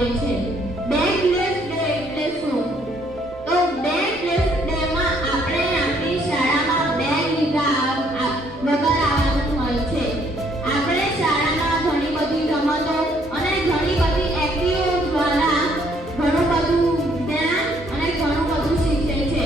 આવે છે। Bagless day એટલે શું? તો બેગલેસ ડેમાં આપણે આપણી શાળામાં બેગ લીધા વગર આવવાનું હોય છે। આપણે શાળામાં ઘણી બધી રમતો અને ઘણી બધી એક્ટિવિટીઓ દ્વારા ઘણું બધું જ્ઞાન અને ઘણું બધું શીખે છે।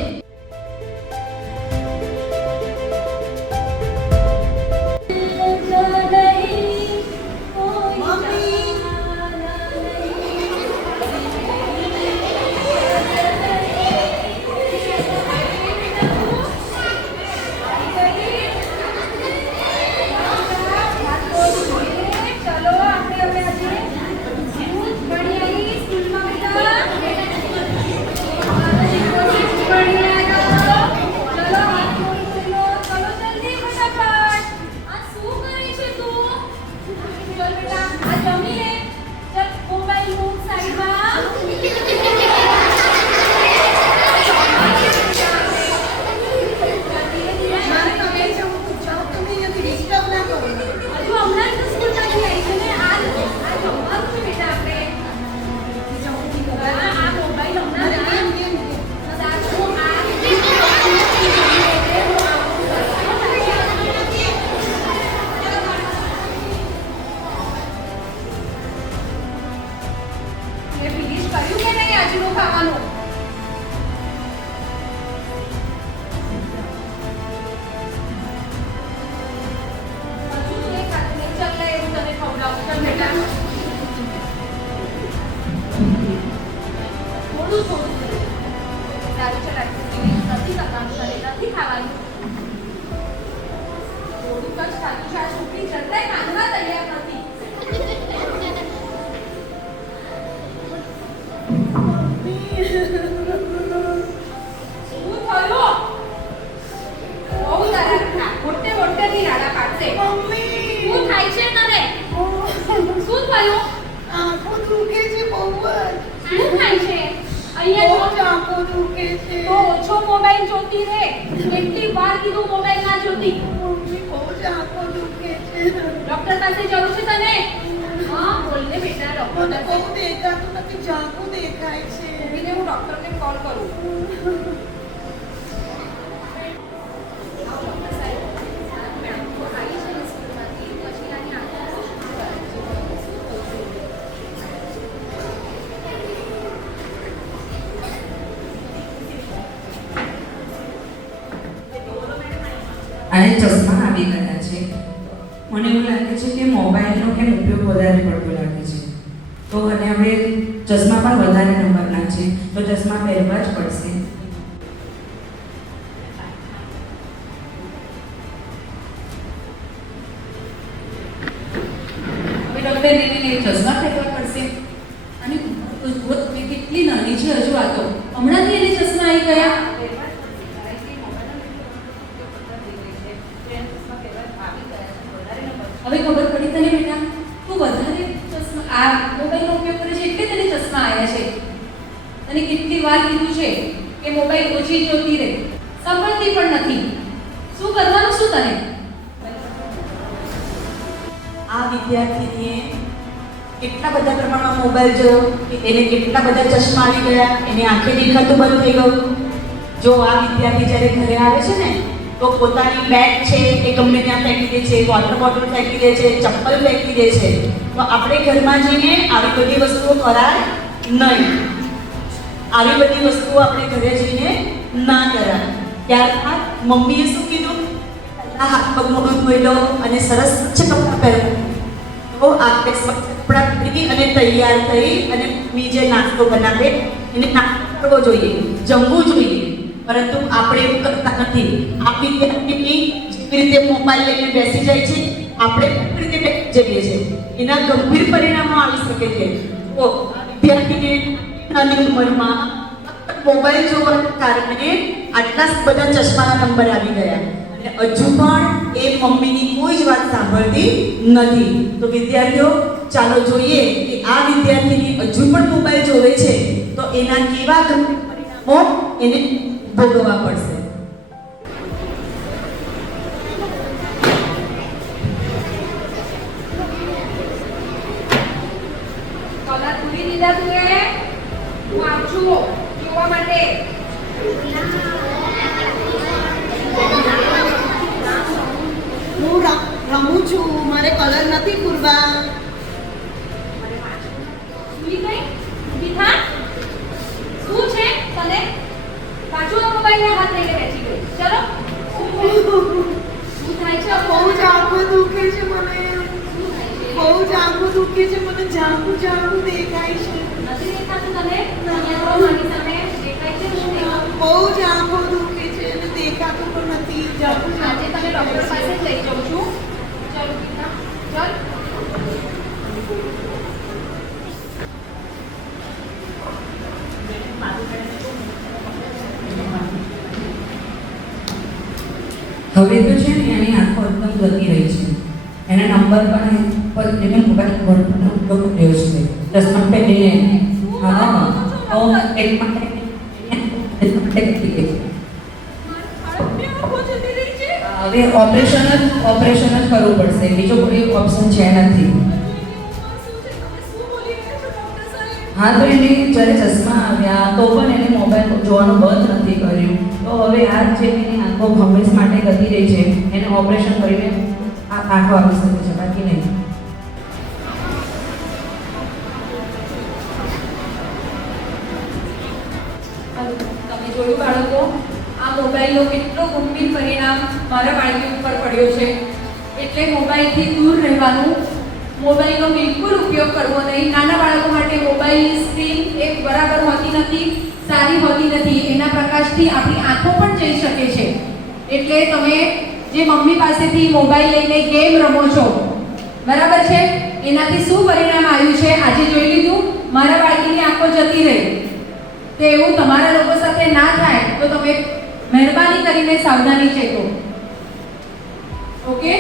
मोबाइल जोती रे કેટલી વાર કીધું મોબાઈલ ના જોતી મમ્મી બહુ જ આંખો દુખે છે ડોક્ટર પાસે જવું છે તને હા બોલ ને બેટા ડોક્ટર મને બહુ દેખાતું નથી ઝાંખું દેખાય છે બીને હું ડોક્ટરને કોલ કરું અને ચશ્મા આવી ગયા છે મને એવું લાગે છે કે મોબાઈલનો કેમ ઉપયોગ વધારે પડતો લાગે છે તો અને હવે ચશ્મા પણ વધારે નંબરના છે તો ચશ્મા પહેરવા જ પડશે હવે ડૉક્ટર બેબીને ચશ્મા પહેરવા પડશે અને કેટલી નાની છે હજુ આ તો હમણાંથી એને ચશ્મા આવી ગયા હવે ખબર પડી તને બેટા તું વધારે ચશ્મા આ મોબાઈલનો ઉપયોગ કરે છે એટલે તને ચશ્મા આવ્યા છે તને કેટલી વાર કીધું છે કે મોબાઈલ ઓછી જોતી રહે સાંભળતી પણ નથી શું કરવાનું શું તને આ વિદ્યાર્થીને કેટલા બધા પ્રમાણમાં મોબાઈલ જોયો કે એને કેટલા બધા ચશ્મા આવી ગયા એને આંખે દેખાતું બંધ થઈ ગયું જો આ વિદ્યાર્થી જ્યારે ઘરે આવે છે ને તો પોતાની બેગ છે એ ગમે ત્યાં ફેંકી દે છે વોટર બોટલ ફેંકી દે છે ચપ્પલ ફેંકી દે છે તો આપણે ઘરમાં જઈને આવી બધી વસ્તુઓ કરાય નહીં આવી બધી વસ્તુઓ આપણે ઘરે જઈને ના કરાય ત્યારબાદ મમ્મીએ શું કીધું હાથ પગ મોઢું ધોઈ લો અને સરસ સ્વચ્છ કપડાં પહેરો તો આપણે સ્વચ્છ કપડાં પહેરી અને તૈયાર થઈ અને મમ્મી જે નાસ્તો બનાવે એને નાસ્તો કરવો જોઈએ જમવું જોઈએ પરંતુ આપણે એવું કરતા નથી આ વિદ્યાર્થીની જેવી રીતે મોબાઈલ લઈને બેસી જાય છે આપણે કેવી રીતે બેસી જઈએ છીએ એના ગંભીર પરિણામો આવી શકે છે તો વિદ્યાર્થીને નાની ઉંમરમાં મોબાઈલ જોવાના કારણે આટલા બધા ચશ્માના નંબર આવી ગયા અને હજુ પણ એ મમ્મીની કોઈ જ વાત સાંભળતી નથી તો વિદ્યાર્થીઓ ચાલો જોઈએ કે આ વિદ્યાર્થીની હજુ પણ મોબાઈલ જોવે છે તો એના કેવા ગંભીર પરિણામો એને ભોગવવા પડશે કલા પૂરી કીધા તું એ વાંચું જોવા માટે હું રમું છું, મારે કલર નથી પૂરવા. ઊભી થઈ ઊભી થા શું છે તને પાછું મોબાઈલને હાથ લઈને બેસી ગઈ ચલો શું થાય છે બહુ જ આંખો દુખે છે મને, શું થાય છે બહુ જ આંખો દુખે છે મને, જાગું જાગું દેખાય છે, નથી દેખાતું તને અહીંયા તો મારી સામે દેખાય છે શું દેખાતું બહુ જ આંખો દુખે છે અને દેખાતું પણ નથી. જાગું આજે તને ડોક્ટર પાસે જ લઈ જાઉં છું ચલો ગીતા ચાલ હવે તો છે ને એની આંખો એકદમ જતી રહી છે. એના નંબર પણ એને મોબાઈલ વર્તનો ઉપયોગ કર્યો છે. ચશ્મા પહેરીને હા તો એક માટે હવે ઓપરેશન જ કરવું પડશે, બીજો કોઈ ઓપ્શન છે નથી. હા તો એને જ્યારે ચશ્મા આવ્યા તો પણ એને મોબાઈલ જોવાનું બંધ નથી કર્યું. તો હવે આ જે એની આંખો હંમેશ માટે ગતી રહી છે એને ઓપરેશન કરીને આ આંખો આવી શકે છે, બાકી નહીં. તમે જોયું બાળકો, આ મોબાઈલનો કેટલો ગંભીર પરિણામ મારા બાળકી ઉપર પડ્યો છે. એટલે મોબાઈલથી દૂર રહેવાનું, મોબાઈલનો બિલકુલ ઉપયોગ કરવો નહીં. નાના બાળકો માટે મોબાઈલની સ્ક્રીન એ બરાબર હોતી નથી, સારી હોતી નથી. એના પ્રકાશથી આપણી આંખો પણ જઈ શકે છે. એટલે તમે જે મમ્મી પાસેથી મોબાઈલ લઈને ગેમ રમો છો, બરાબર છે, એનાથી શું પરિણામ આવ્યું છે આજે જોઈ લીધું. મારા બાળકીની આંખો જતી રહી. તો એવું તમારા લોકો સાથે ના થાય તો તમે મહેરબાની કરીને સાવધાની ચેકો. ઓકે.